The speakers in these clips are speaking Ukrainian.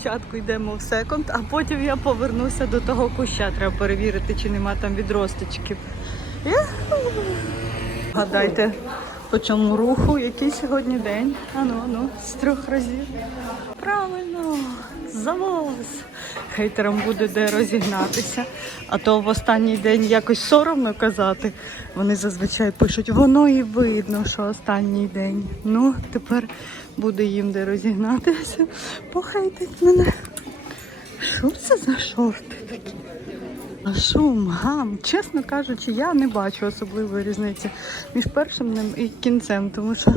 Спочатку йдемо в секонд, а потім я повернуся до того куща. Треба перевірити, чи нема там відросточків. Гадайте, по цьому руху, який сьогодні день. Ану, ану, з трьох разів. Правильно, завоз. Хейтерам буде де розігнатися. А то в останній день якось соромно казати. Вони зазвичай пишуть, воно і видно, що останній день. Ну, тепер буде їм де розігнатися. Похейтить мене. Що це за шорти такі? А шум, гам. Чесно кажучи, я не бачу особливої різниці між першим ним і кінцем, тому що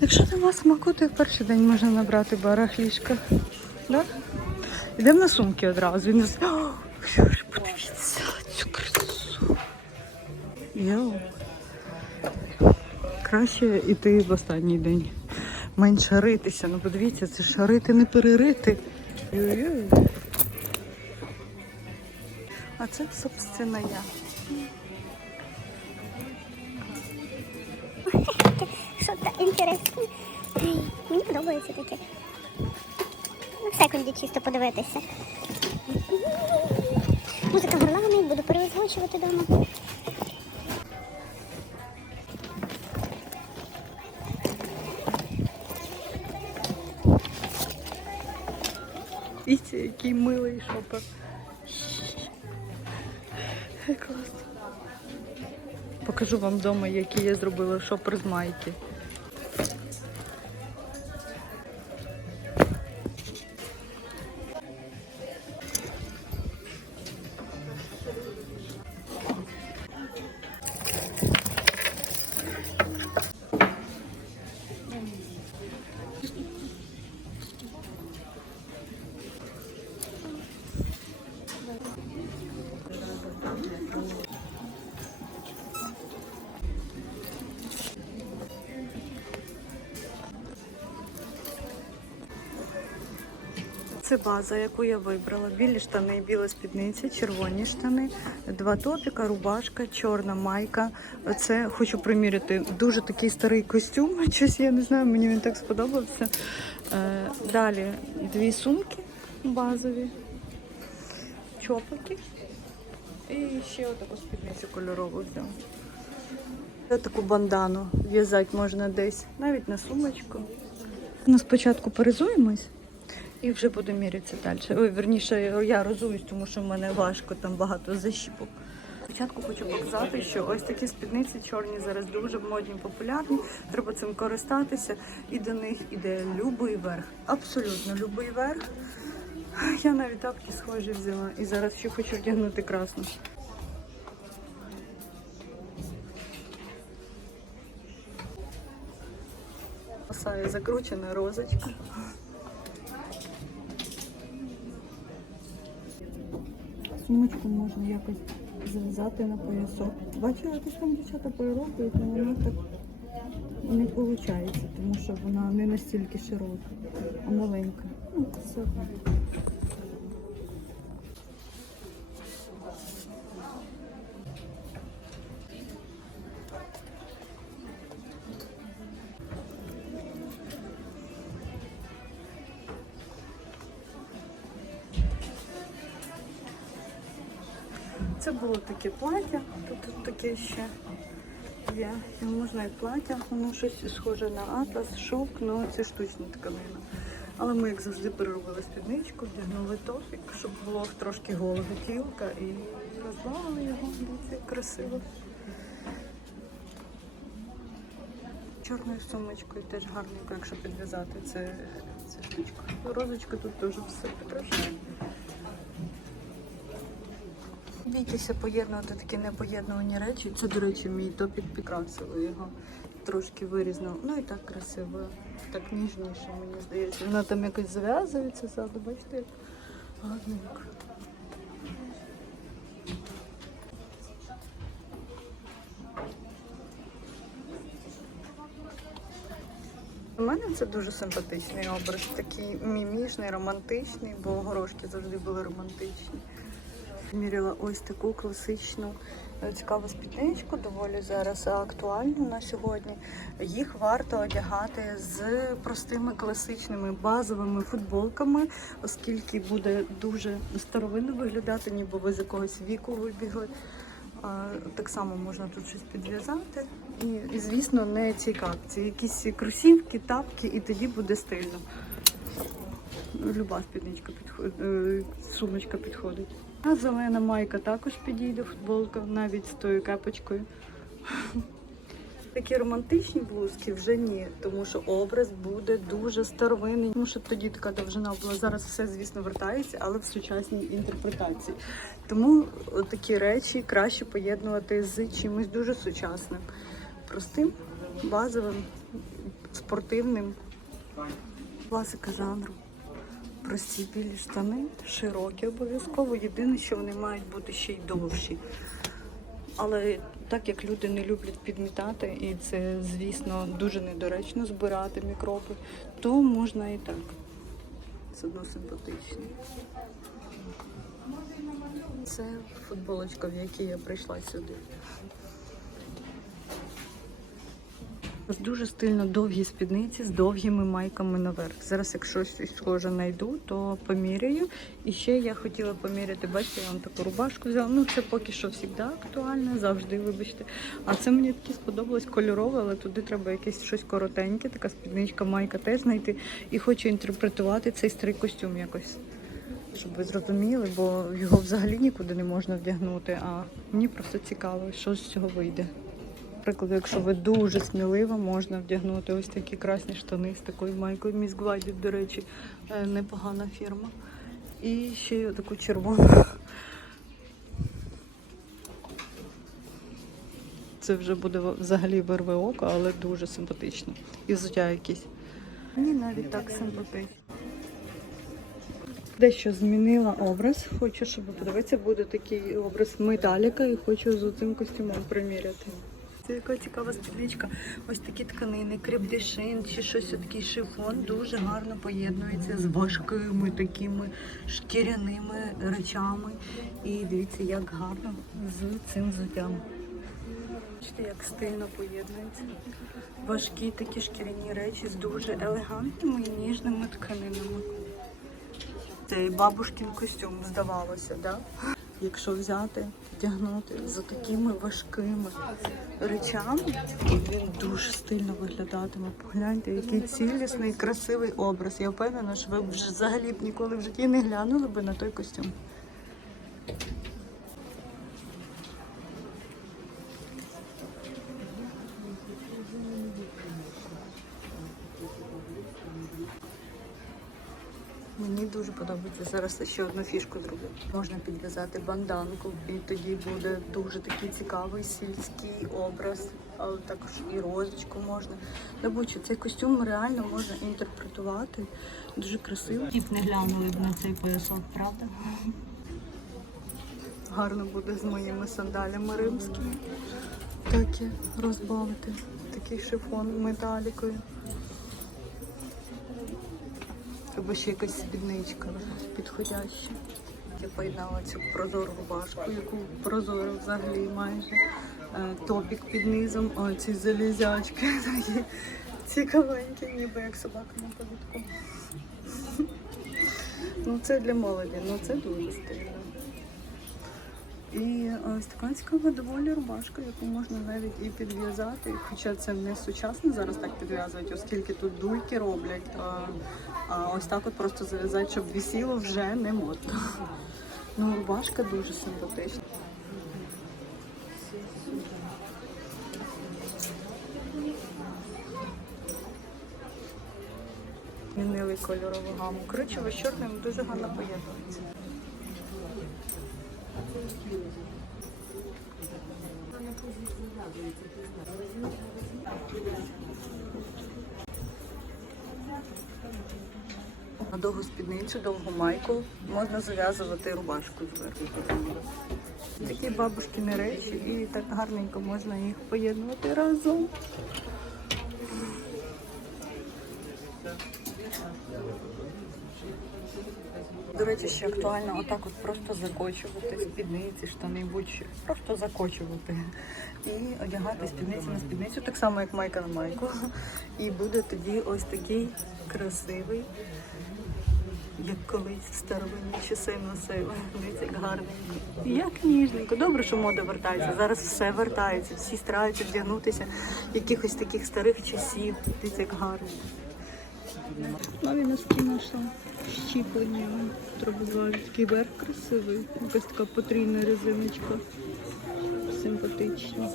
якщо нема смаку, то в перший день можна набрати барахлішка. Да? Йдемо на сумки одразу. Він подивіться цю красу. Йоу. Краще йти в останній день. Менше ритися. Ну подивіться, це ж рити не перерити. А це, собственно, я. Що то інтересне. Мені подобається таке. В секунді чисто подивитися. Музика горланить, буду переозвучувати вдома. Дивіться, який милий шопер. Класно. Покажу вам вдома, який я зробила шопер з майки. Це база, яку я вибрала. Білі штани, біла спідниця, червоні штани, два топіка, рубашка, чорна майка. Це хочу приміряти дуже такий старий костюм. Щось я не знаю, мені він так сподобався. Е, Далі дві сумки базові, чопики і ще отаку спідницю кольорову взяла. Таку бандану в'язати можна десь, навіть на сумочку. Ну, спочатку перезуємось. І вже буду мірятися далі. Ой, верніше, я розуюсь, тому що в мене важко, там багато защіпок. Спочатку хочу показати, що ось такі спідниці чорні зараз дуже модні, популярні. Треба цим користатися. І до них іде любий верх. Абсолютно любий верх. Я навіть тапки схожі взяла. І зараз ще хочу вдягнути красну. Коса закручена розочка. Сумочку можна якось зав'язати на поясок. Бачила, якось там дівчата перероблюють, але воно так не виходить, тому що вона не настільки широка, а маленька. Ну, все. Було таке плаття, тут, тут таке ще є. І можна і плаття, воно щось схоже на атлас, шовк, ну це штучна тканина. Але ми, як завжди, переробили спідничку, вдягнули тофік, щоб було трошки голого тілка і розбавили його. Дивіться, красиво. Чорною сумочкою теж гарненько, якщо підв'язати це, це штучка. Розочка тут теж все прикрашає. Бійтеся поєднувати такі непоєднувані речі. Це, до речі, мій топік підкрасили його. Трошки вирізнув. Ну і так красиво, так ніжніше, мені здається. Воно там якось зав'язується ззаду, бачите, як гарненько. У мене це дуже симпатичний образ, такий мімішний, романтичний, бо горошки завжди були романтичні. Міряла ось таку класичну е, цікаву спідничку, доволі зараз актуальну на сьогодні. Їх варто одягати з простими класичними базовими футболками, оскільки буде дуже старовинно виглядати, ніби ви з якогось віку вибігли. Так само можна тут щось підв'язати. І, і, звісно, не ці капці, якісь кросівки, тапки, і тоді буде стильно. Люба спідничка підходить, сумочка підходить. А зелена майка також підійде, футболка, навіть з тою кепочкою. Такі романтичні блузки вже ні, тому що образ буде дуже старовинний. Тому що тоді така довжина була. Зараз все, звісно, вертається, але в сучасній інтерпретації. Тому такі речі краще поєднувати з чимось дуже сучасним, простим, базовим, спортивним. Класика жанру. Прості білі штани, широкі обов'язково. Єдине, що вони мають бути ще й довші. Але так як люди не люблять підмітати, і це, звісно, дуже недоречно збирати мікроби, то можна і так. Це одно симпатично. Це футболочка, в якій я прийшла сюди. Дуже стильно довгі спідниці з довгими майками наверх. Зараз, якщо щось схоже знайду, то поміряю. І ще я хотіла поміряти, бачите, я вам таку рубашку взяла. Ну, це поки що завжди актуально, завжди, вибачте. А це мені таке сподобалось кольорове, але туди треба якесь щось коротеньке, така спідничка, майка теж знайти. І хочу інтерпретувати цей старий костюм якось. Щоб ви зрозуміли, бо його взагалі нікуди не можна вдягнути. А мені просто цікаво, що з цього вийде. Наприклад, якщо ви дуже смілива, можна вдягнути ось такі красні штани з такою майкою. Міс Гвадів, до речі, е, непогана фірма. І ще й таку червону. Це вже буде взагалі вирве око, але дуже симпатично. І взуття якісь. Мені навіть так симпатично. Дещо змінила образ. Хочу, щоб подивитися, буде такий образ металіка і хочу з цим костюмом приміряти. Яка цікава спідничка. Ось такі тканини, крепдешин чи щось такий шифон дуже гарно поєднується з важкими такими шкіряними речами. І дивіться, як гарно з цим взуттям. Бачите, як стильно поєднується. Важкі такі шкіряні речі з дуже елегантними і ніжними тканинами. Цей бабушкін костюм, здавалося, да? Якщо взяти, вдягнути за такими важкими речами, він дуже стильно виглядатиме. Погляньте, який цілісний, красивий образ. Я впевнена, що ви вже взагалі б ніколи в житті не глянули би на той костюм. Мені дуже подобається. Зараз ще одну фішку зроблю. Можна підв'язати банданку, і тоді буде дуже такий цікавий сільський образ, але також і розочку можна. Будь-що, цей костюм реально можна інтерпретувати. Дуже красиво. Тіп не глянули б на цей поясок, правда? Гарно буде з моїми сандалями римськими. Такі розбавити. Такий шифон металікою. Або ще якась спідничка підходяща. Я поєднала цю прозору рубашку, яку прозору взагалі майже. Е, Топік під низом, о, ці залізячки такі цікавенькі, ніби як собака на повідку. Ну це для молоді, ну це дуже стильно. І ось така цікава доволі рубашка, яку можна навіть і підв'язати. Хоча це не сучасно зараз так підв'язують, оскільки тут дульки роблять. А, ось так от просто зав'язати, щоб висіло вже не модно. Ну, рубашка дуже симпатична. Змінили кольорову гаму. Коричневе з чорним дуже гарно поєднується. На довгу спідницю, довгу майку можна зав'язувати рубашку зверху. Такі бабушкіні речі і так гарненько можна їх поєднувати разом. До речі, ще актуально отак от просто закочувати спідниці, штани, будь-що. Просто закочувати. І одягати спідниці на спідницю, так само, як майка на майку. І буде тоді ось такий красивий, як колись в старовинні часи носили. Дивіться, як гарненько. Як ніжненько. Добре, що мода вертається. Зараз все вертається. Всі стараються вдягнутися якихось таких старих часів. Дивіться, як гарно. Нові носки знайшла. Щіплення. Треба зважити. Такий верх красивий. Якась така потрійна резиночка. Симпатична.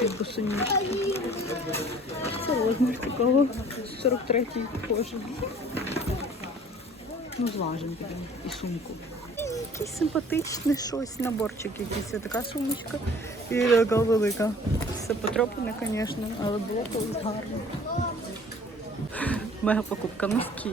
Під босоніжки. Це розмір такого 43-й кожи. Ну, зважимо підемо. І сумку. Якийсь симпатичний щось, наборчик якийсь. Така сумочка. І така велика. Все потраплене, звісно, але було колись гарно. Мега покупка носки.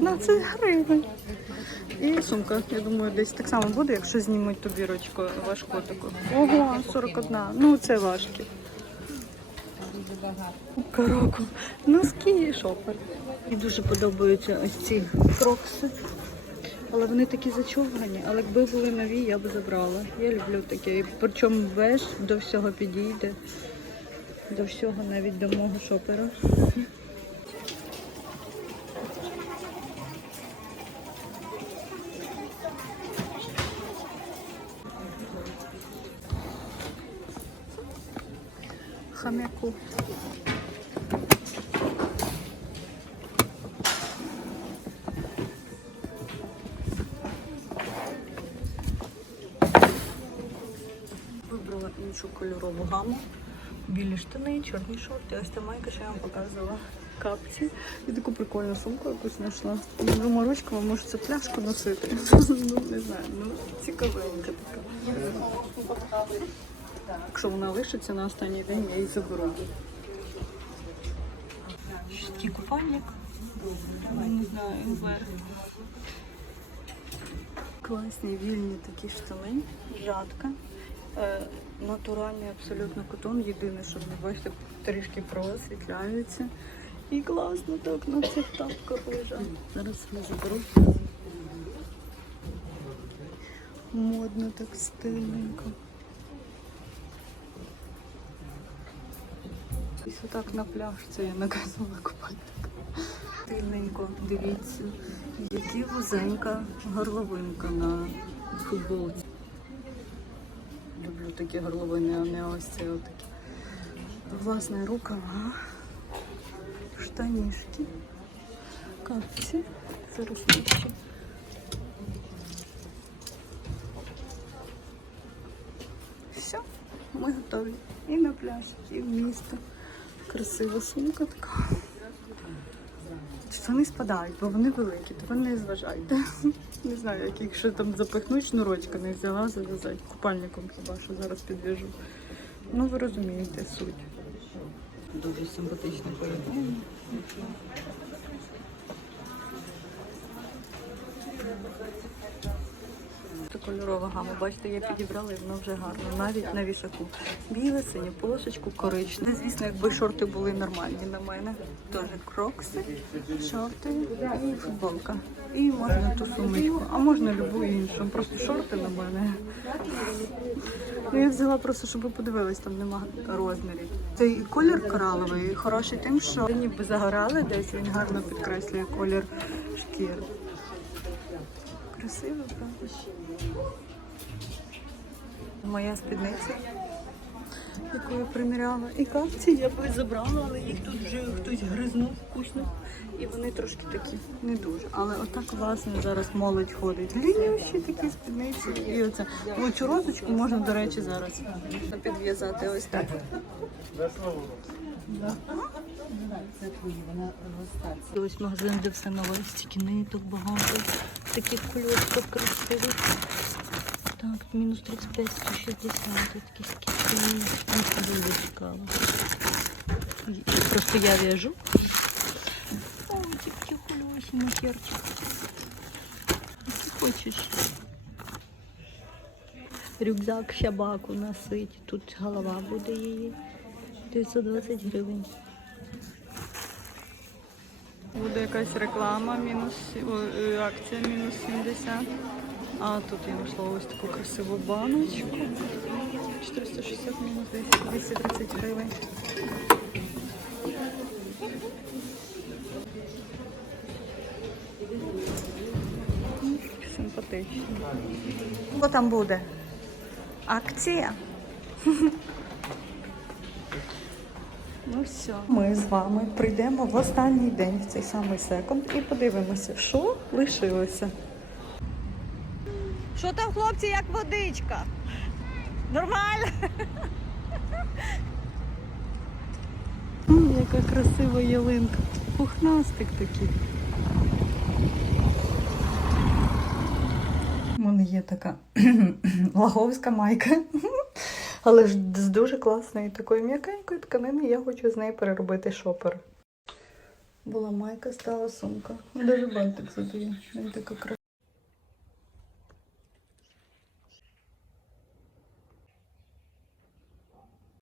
15 гривень. І сумка, я думаю, десь так само буде, якщо знімуть ту бірочку важку таку. Ого, 41. Ну, це важкі. Короку. Носки і шопер. Мені дуже подобаються ось ці крокси. Але вони такі зачовгані. Але якби були нові, я б забрала. Я люблю таке. І Причому беж до всього підійде. До всього, навіть до мого шопера. Вибрала іншу кольорову гаму. Білі штани, чорні шорти. Ось та майка, що я вам показувала. Капці. І таку прикольну сумку якусь знайшла. Двома ручками можу це пляшку носити. ну, не знаю, ну цікавенька така. Якщо вона лишиться на останній день, я її заберу. Такий купальник. Не знаю, вверх. Класні вільні такі штани, жатка. Е, натуральний абсолютно котон. Єдине, що ви бачите, трішки просвітляються. І класно так на цих тапках лежать. Зараз я заберу. Модно так стильненько. Ось отак на пляж це я наказувала купати. Стильненько, дивіться, які вузенька горловинка на футболці. Люблю такі горловини, а не ось це отакі. Власне, рукава, штанішки, капці, зараз. Все, ми готові. І на пляж, і в місто. Красива сумка така. Штани спадають, бо вони великі, то ви не зважайте. Не знаю, як їх ще там запихнуть, шнурочка не взяла зав'язати. Купальником хіба що зараз підв'яжу. Ну, ви розумієте суть. Дуже симпатичне поєднання. Кольорова гама. Бачите, я підібрала і воно вже гарно. Навіть на вішаку. Біле, синє полосочку, коричневе. Звісно, якби шорти були нормальні на мене. Теж крокси, шорти і футболка. І можна ту сумочку, а можна любу іншу. Просто шорти на мене. Ну, Я взяла просто, щоб ви подивились, там нема розмірів. Цей колір кораловий хороший тим, що ніби загорали десь, він гарно підкреслює колір шкіри. Красиво, правда? Моя спідниця, яку я приміряла. І капці я би забрала, але їх тут вже хтось гризнув вкусно. І вони трошки такі не дуже. Але отак власне зараз молодь ходить. Лінющі такі спідниці. І оце. Оцю розочку можна, до речі, зараз підв'язати ось так. Це твої, вона Ось магазин, де все нове, стільки ниток багато. Таких кольорів красивих. Так, мінус 35, 160, такі скільки. Мені дуже цікаво. І Просто я в'яжу. О, такі хульосі, макерчик. Який хочеш. Рюкзак щабаку носить. Тут голова буде її. 920 гривень. Буде якась реклама, мінус е, акція мінус 70. А тут я знайшла ось таку красиву баночку. 460 мінус 200, 230 гривень. Симпатично. Що там буде? Акція? Ну все. Ми з вами прийдемо в останній день в цей самий секунд і подивимося, що лишилося. Що там, хлопці, як водичка? Нормально? М, Яка красива ялинка. Пухнастик такий. У мене є така лаговська майка. Але ж з дуже класною такою м'якенькою тканини я хочу з неї переробити шопер. Була майка, стала сумка. Дуже бантик задаю. Він така красива.